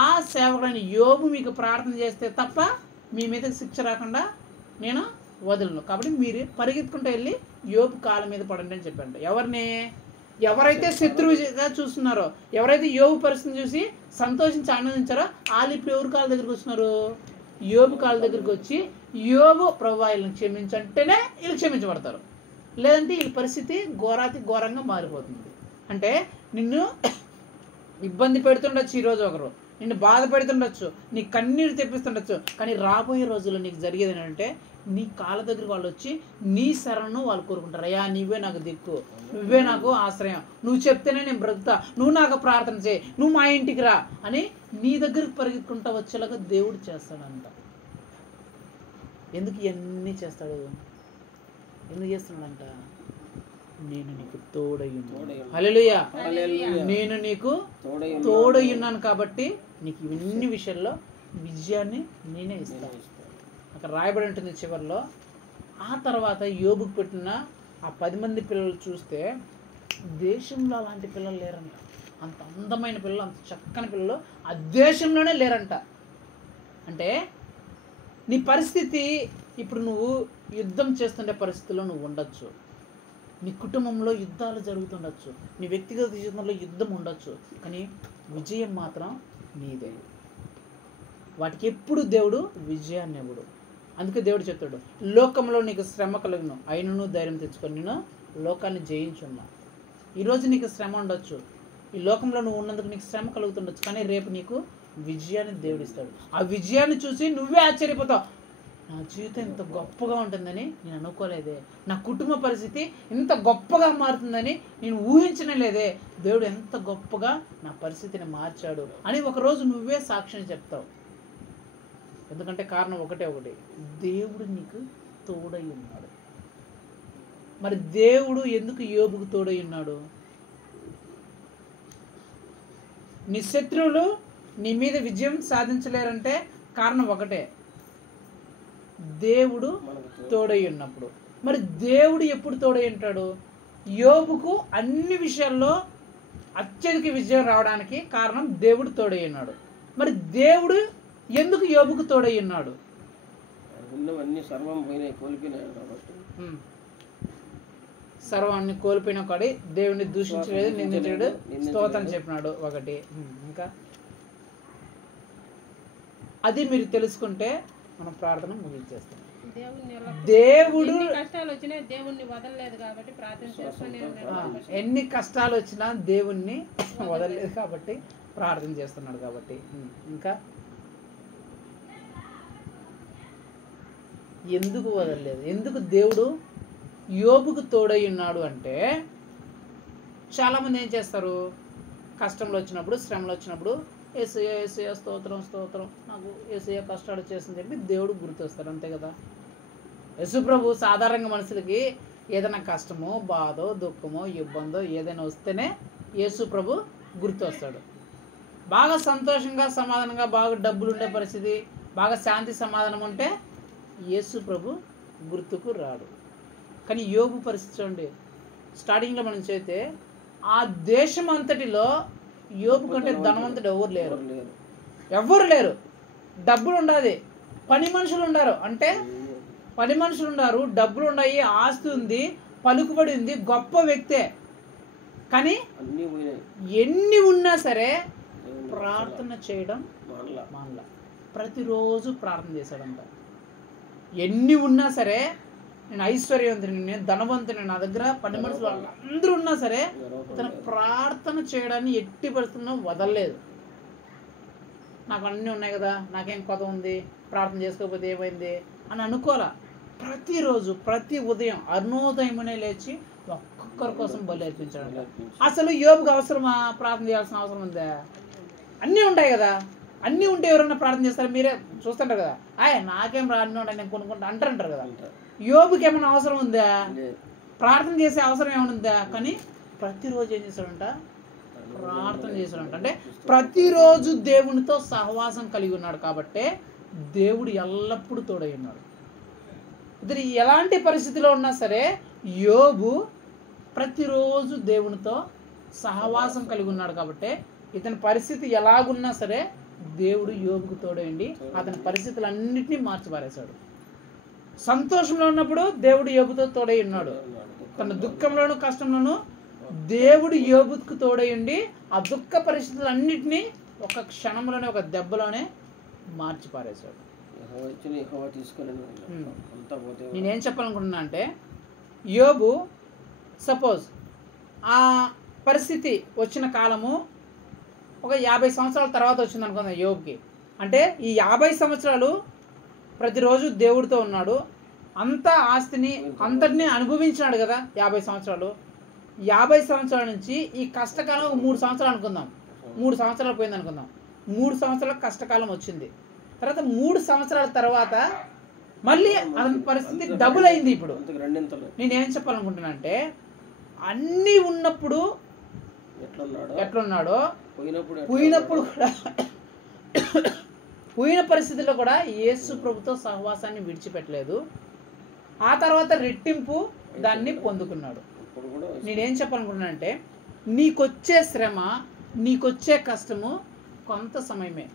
ఆ సేవకుడైన యోబు మీకు ప్రార్థన చేస్తే తప్ప మీ మీద శిక్ష రాకుండా నేను వదలను. కాబట్టి మీరు పరిగెత్తుకుంటూ వెళ్ళి యోబు కాళ్ళ మీద పడండి అని చెప్పండి. ఎవరైతే శత్రువుగా చూస్తున్నారో, ఎవరైతే యోబు పరిస్థితిని చూసి సంతోషించి ఆనందించారో వాళ్ళు ఇప్పుడు ఎవరి కాళ్ళ దగ్గరికి వస్తున్నారు? యోబు కాళ్ళ దగ్గరికి వచ్చి యోబు ప్రభువా వీళ్ళని క్షమించంటేనే వీళ్ళు క్షమించబడతారు. లేదంటే వీళ్ళ పరిస్థితి ఘోరంగా మారిపోతుంది. అంటే నిన్ను ఇబ్బంది పెడుతుండొచ్చు, ఈరోజు ఒకరు నిన్ను బాధ పెడుతుండొచ్చు, నీ కన్నీరు తెప్పిస్తుండొచ్చు, కానీ రాబోయే రోజుల్లో నీకు జరిగేది ఏంటంటే నీ కాళ్ళ దగ్గరికి వాళ్ళు వచ్చి నీ శరణను వాళ్ళు కోరుకుంటారు. అయ్యా నీవే నాకు దిక్కు, నువ్వే నాకు ఆశ్రయం, నువ్వు చెప్తేనే నేను బ్రతుకుతా, నువ్వు నాకు ప్రార్థన చేయి, నువ్వు మా ఇంటికి రా అని నీ దగ్గరికి పరిగెత్తుకుంటా వచ్చేలాగా దేవుడు చేస్తాడంట. ఎందుకు ఇవన్నీ చేస్తాడు? ఎందుకు చేస్తున్నాడంట? నేను నీకు తోడయ్యున్నాను. హల్లెలూయా. నేను నీకు తోడయ్యున్నాను కాబట్టి నీకు ఇవన్నీ విషయాల్లో విజయాన్ని నేనే ఇస్తాను. అక్కడ రాయబడి ఉంటుంది చివరిలో, ఆ తర్వాత యోబుకు పెట్టిన ఆ 10 మంది పిల్లలు చూస్తే దేశంలో అలాంటి పిల్లలు లేరంట. అంత అందమైన పిల్లలు, అంత చక్కని పిల్లలు ఆ దేశంలోనే లేరంట. అంటే నీ పరిస్థితి ఇప్పుడు నువ్వు యుద్ధం చేస్తుండే పరిస్థితుల్లో నువ్వు ఉండొచ్చు, నీ కుటుంబంలో యుద్ధాలు జరుగుతుండొచ్చు, నీ వ్యక్తిగత జీవితంలో యుద్ధం ఉండొచ్చు, కానీ విజయం మాత్రం నీదే. వాటికి ఎప్పుడు దేవుడు విజయాన్ని ఇవ్వడు. అందుకే దేవుడు చెప్తాడు, లోకంలో నీకు శ్రమ కలుగును, అయినను ధైర్యం తెచ్చుకొని నేను లోకాన్ని జయించున్నా. ఈరోజు నీకు శ్రమ ఉండొచ్చు, ఈ లోకంలో నువ్వు ఉన్నందుకు నీకు శ్రమ కలుగుతుండొచ్చు, కానీ రేపు నీకు విజయాన్ని దేవుడు ఇస్తాడు. ఆ విజయాన్ని చూసి నువ్వే ఆశ్చర్యపోతావు, నా జీవితం ఇంత గొప్పగా ఉంటుందని నేను అనుకోలేదే, నా కుటుంబ పరిస్థితి ఇంత గొప్పగా మారుతుందని నేను ఊహించనే లేదే, దేవుడు ఎంత గొప్పగా నా పరిస్థితిని మార్చాడు అని ఒకరోజు నువ్వే సాక్ష్యం చెప్తావు. ఎందుకంటే కారణం ఒకటే, దేవుడు నీకు తోడై ఉన్నాడు. మరి దేవుడు ఎందుకు యోబుకు తోడై ఉన్నాడు? నీ శత్రువులు నీ మీద విజయం సాధించలేరంటే కారణం ఒకటే, దేవుడు తోడై ఉన్నప్పుడు. మరి దేవుడు ఎప్పుడు తోడై ఉంటాడు? యోబుకు అన్ని విషయాల్లో అత్యధిక విజయం రావడానికి కారణం దేవుడు తోడై ఉన్నాడు. మరి దేవుడు ఎందుకు యోబుకు తోడై ఉన్నాడు? సర్వాన్ని కోల్పోయిన కాడి దేవుని దూషించలేదు, నిందించలేదు, స్తోత్రం చెప్పినాడు ఒకటి. ఇంకా అది మీరు తెలుసుకుంటే మనం ప్రార్థన ముగించేస్తాం. దేవుడు కష్టాలు వచ్చినా దేవుణ్ణి వదలలేదు కాబట్టి ప్రార్థన చేస్తూనే ఉన్నాడు. ఎన్ని కష్టాలు వచ్చినా దేవుణ్ణి వదలలేదు కాబట్టి ప్రార్థన చేస్తున్నాడు కాబట్టి. ఇంకా ఎందుకు వదలలేదు? ఎందుకు దేవుడు యోబుకు తోడై ఉన్నాడు అంటే, చాలామంది ఏం చేస్తారు, కష్టంలో వచ్చినప్పుడు, శ్రమలు వచ్చినప్పుడు యేసయ్య యేసయ్య స్తోత్రం స్తోత్రం, నాకు యేసయ్య కష్టాలు చేసింది చెప్పి దేవుడు గుర్తొస్తారు, అంతే కదా. యేసు ప్రభు సాధారణంగా మనుషులకి ఏదైనా కష్టమో, బాధో, దుఃఖమో, ఇబ్బందో ఏదైనా వస్తేనే యేసు ప్రభు గుర్తొస్తాడు. బాగా సంతోషంగా సమాధానంగా బాగా డబ్బులు ఉండే పరిస్థితి, బాగా శాంతి సమాధానం ఉంటే యేసు ప్రభు గుర్తుకు రాడు. కానీ యోబు పరిస్థితి చూడండి, స్టార్టింగ్లో మనం చేస్తే ఆ దేశం అంతటిలో యోబు కంటే ధనవంతుడు ఎవరు లేరు. డబ్బులు ఉండాలి, పని మనుషులు ఉన్నారు, అంటే పని మనుషులు ఉన్నారు, డబ్బులు ఉన్నాయి, ఆస్తి ఉంది, పలుకుబడి ఉంది, గొప్ప వ్యక్తే. కానీ ఎన్ని ఉన్నా సరే ప్రార్థన చేయడం మానలా. ప్రతిరోజు ప్రార్థన చేశాడంట. ఎన్ని ఉన్నా సరే, నేను ఐశ్వర్యవంతుని, నేను ధనవంతుని, నా దగ్గర పని మనుషులు వాళ్ళందరూ ఉన్నా సరే తన ప్రార్థన చేయడాన్ని ఎట్టి పరిస్థితుల్లో వదలలేదు. నాకు అన్నీ ఉన్నాయి కదా, నాకేం కొత్త ఉంది, ప్రార్థన చేసుకోకపోతే ఏమైంది అని అనుకోరా. ప్రతిరోజు ప్రతి ఉదయం అరుణోదయమునే లేచి ఒక్కొక్కరి కోసం బలి అర్పించాడు. అసలు యోబుకు అవసరమా ప్రార్థన చేయాల్సిన అవసరం ఉందా? అన్నీ ఉంటాయి కదా, అన్నీ ఉంటే ఎవరైనా ప్రార్థన చేస్తారు? మీరే చూస్తుంటారు కదా, నాకేం అన్నీ ఉంటాయి నేను కొనుక్కుంటా అంటారు కదా. యోబుకి ఏమైనా అవసరం ఉందా? ప్రార్థన చేసే అవసరం ఏమైనా ఉందా? కానీ ప్రతిరోజు ఏం చేశాడంట? ప్రార్థన చేశాడంట. అంటే ప్రతిరోజు దేవునితో సహవాసం కలిగి ఉన్నాడు కాబట్టి దేవుడు ఎల్లప్పుడూ తోడై ఉన్నాడు. ఇతను ఎలాంటి పరిస్థితిలో ఉన్నా సరే యోబు ప్రతిరోజు దేవునితో సహవాసం కలిగి ఉన్నాడు కాబట్టి ఇతని పరిస్థితి ఎలాగున్నా సరే దేవుడు యోబుకు తోడైండి అతని పరిస్థితులన్నింటినీ మార్చిపారేశాడు. సంతోషంలో ఉన్నప్పుడు దేవుడు యోబుతో తోడై ఉన్నాడు, తన దుఃఖంలోను కష్టంలోను దేవుడు యోబుకు తోడై ఉండి ఆ దుఃఖ పరిస్థితులన్నింటినీ ఒక క్షణంలోనే, ఒక దెబ్బలోనే మార్చిపారేశాడు. నేనేం చెప్పాలనుకుంటున్నా అంటే, యోబు సపోజ్ ఆ పరిస్థితి వచ్చిన కాలము ఒక 50 సంవత్సరాల తర్వాత వచ్చింది అనుకుందాం యోబుకి. అంటే ఈ 50 సంవత్సరాలు ప్రతిరోజు దేవుడితో ఉన్నాడు, అంతా ఆస్తిని అంతటినీ అనుభవించినాడు కదా 50 సంవత్సరాలు. 50 సంవత్సరాల నుంచి ఈ కష్టకాలం 3 సంవత్సరాలు అనుకుందాం, 3 సంవత్సరాలు పోయింది అనుకుందాం. 3 సంవత్సరాల కష్టకాలం వచ్చింది. తర్వాత 3 సంవత్సరాల తర్వాత మళ్ళీ అతని పరిస్థితి డబుల్ అయింది. ఇప్పుడు నేనేం చెప్పాలనుకుంటున్నా అంటే, అన్నీ ఉన్నప్పుడు ఎట్లున్నాడో పోయినప్పుడు కూడా పోయిన పరిస్థితుల్లో కూడా యేసు ప్రభుతో సహవాసాన్ని విడిచిపెట్టలేదు. ఆ తర్వాత రెట్టింపు దాన్ని పొందుకున్నాడు. నేనేం చెప్పాలనుకుంటున్నానంటే, నీకొచ్చే శ్రమ, నీకొచ్చే కష్టము కొంత సమయమే,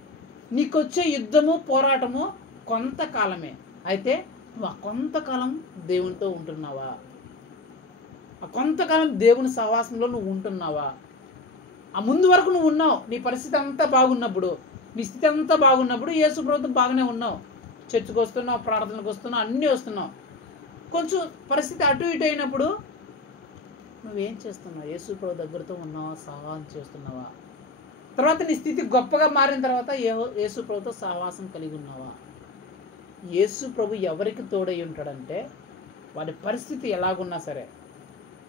నీకొచ్చే యుద్ధము పోరాటము కొంతకాలమే. అయితే నువ్వు ఆ కొంతకాలం దేవునితో ఉంటున్నావా? ఆ కొంతకాలం దేవుని సహవాసంలో నువ్వు ఉంటున్నావా? ఆ ముందు వరకు నువ్వు ఉన్నావు, నీ పరిస్థితి అంతా బాగున్నప్పుడు, నీ స్థితి అంతా బాగున్నప్పుడు యేసు ప్రభుతో బాగానే ఉన్నావు, చర్చికి వస్తున్నావు, ప్రార్థనకు వస్తున్నావు, అన్నీ వస్తున్నావు. కొంచెం పరిస్థితి అటు ఇటు అయినప్పుడు నువ్వేం చేస్తున్నావు? యేసు ప్రభు దగ్గరతో ఉన్నావా? సహవాసం చేస్తున్నావా? తర్వాత నీ స్థితి గొప్పగా మారిన తర్వాత యేసు ప్రభుతో సహవాసం కలిగి ఉన్నావా? యేసు ప్రభు ఎవరికి తోడై ఉంటాడంటే, వాడి పరిస్థితి ఎలాగున్నా సరే,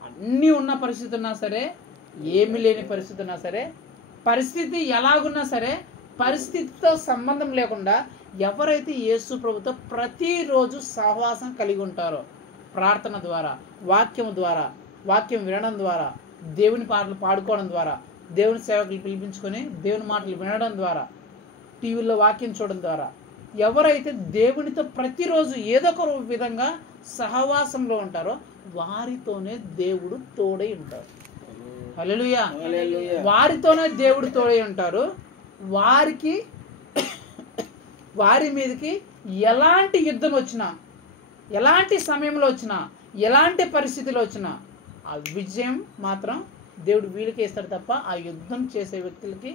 అన్నీ ఉన్న పరిస్థితి ఉన్నా సరే, ఏమి లేని పరిస్థితి ఉన్నా సరే, పరిస్థితి ఎలాగున్నా సరే, పరిస్థితితో సంబంధం లేకుండా ఎవరైతే యేసు ప్రభుతో ప్రతిరోజు సహవాసం కలిగి ఉంటారో, ప్రార్థన ద్వారా, వాక్యం ద్వారా, వాక్యం వినడం ద్వారా, దేవుని పాటలు పాడుకోవడం ద్వారా, దేవుని సేవకులు పిలిపించుకొని దేవుని మాటలు వినడం ద్వారా, టీవీలో వాక్యం చూడడం ద్వారా, ఎవరైతే దేవునితో ప్రతిరోజు ఏదో ఒక విధంగా సహవాసంలో ఉంటారో వారితోనే దేవుడు తోడై ఉంటారు. హల్లెలూయా. వారితోనే దేవుడు తోడై ఉంటారు. వారి మీదకి ఎలాంటి యుద్ధం వచ్చినా, ఎలాంటి సమయంలో వచ్చినా, ఎలాంటి పరిస్థితిలో వచ్చినా ఆ విజయం మాత్రం దేవుడు వీళ్ళకి ఇస్తాడు తప్ప ఆ యుద్ధం చేసే వ్యక్తులకి,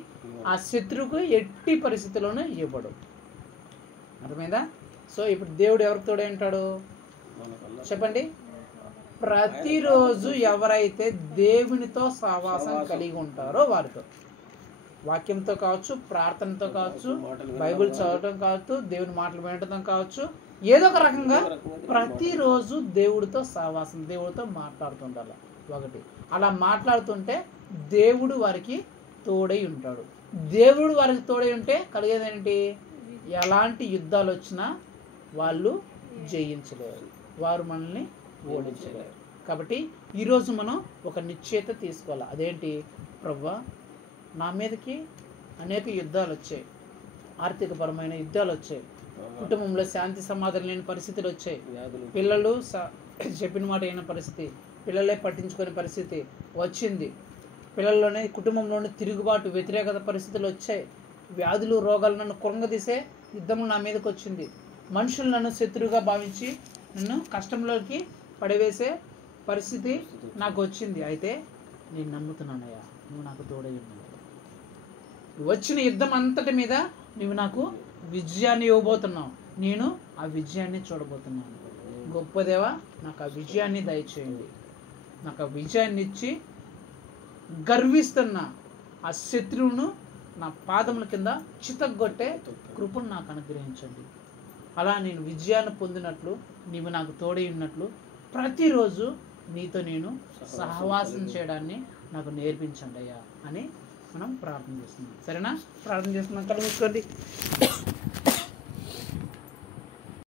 ఆ శత్రువుకు ఎట్టి పరిస్థితుల్లోనూ ఇవ్వడు. అర్థమైందా? సో ఇప్పుడు దేవుడు ఎవరికి తోడై ఉంటాడు చెప్పండి? ప్రతిరోజు ఎవరైతే దేవునితో సహవాసం కలిగి ఉంటారో వారితో, వాక్యంతో కావచ్చు, ప్రార్థనతో కావచ్చు, బైబిల్ చదవటం కావచ్చు, దేవుని మాటలు వినటం కావచ్చు, ఏదో ఒక రకంగా ప్రతిరోజు దేవుడితో సహవాసం, దేవుడితో మాట్లాడుతుండాలి. ఒకటి అలా మాట్లాడుతుంటే దేవుడు వారికి తోడై ఉంటాడు. దేవుడు వారికి తోడై ఉంటే కలిగేదేంటి? ఎలాంటి యుద్ధాలు వచ్చినా వాళ్ళు జయించలేరు, వారు మనల్ని ఓడించలేరు. కాబట్టి ఈరోజు మనం ఒక నిశ్చయత తీసుకోవాలి. అదేంటి? ప్రభువా, నా మీదకి అనేక యుద్ధాలు వచ్చాయి, ఆర్థికపరమైన యుద్ధాలు వచ్చాయి, కుటుంబంలో శాంతి సమాధానం లేని పరిస్థితులు వచ్చాయి, పిల్లలు చెప్పిన మాట అయిన పరిస్థితి, పిల్లలే పట్టించుకునే పరిస్థితి వచ్చింది, పిల్లల్లోనే కుటుంబంలోనే తిరుగుబాటు వ్యతిరేకత పరిస్థితులు వచ్చాయి, వ్యాధులు రోగాలు నన్ను కృంగదీసే యుద్ధం నా మీదకి వచ్చింది, మనుషులు నన్ను శత్రువుగా భావించి నన్ను కష్టంలోకి పడివేసే పరిస్థితి నాకు వచ్చింది. అయితే నేను నమ్ముతున్నానయ్యా, నువ్వు నాకు తోడై ఉన్నావు. వచ్చిన యుద్ధం అంతటి మీద నువ్వు నాకు విజయాన్ని ఇవ్వబోతున్నావు. నేను ఆ విజయాన్ని చూడబోతున్నాను. గొప్ప దేవా, నాకు ఆ విజయాన్ని దయచేయండి. నాకు ఆ విజయాన్ని ఇచ్చి గర్విస్తున్న ఆ శత్రువును నా పాదముల కింద చితగ్గొట్టే కృపను నాకు అనుగ్రహించండి. అలా నేను విజయాన్ని పొందినట్లు, నీవు నాకు తోడై ఉన్నట్లు ప్రతిరోజు నీతో నేను సహవాసం చేయడాన్ని నాకు నేర్పించండి అయ్యా అని మనం ప్రార్థన చేస్తున్నాం. సరేనా? ప్రార్థన చేస్తున్నాం. కళ్ళు మూసుకోండి.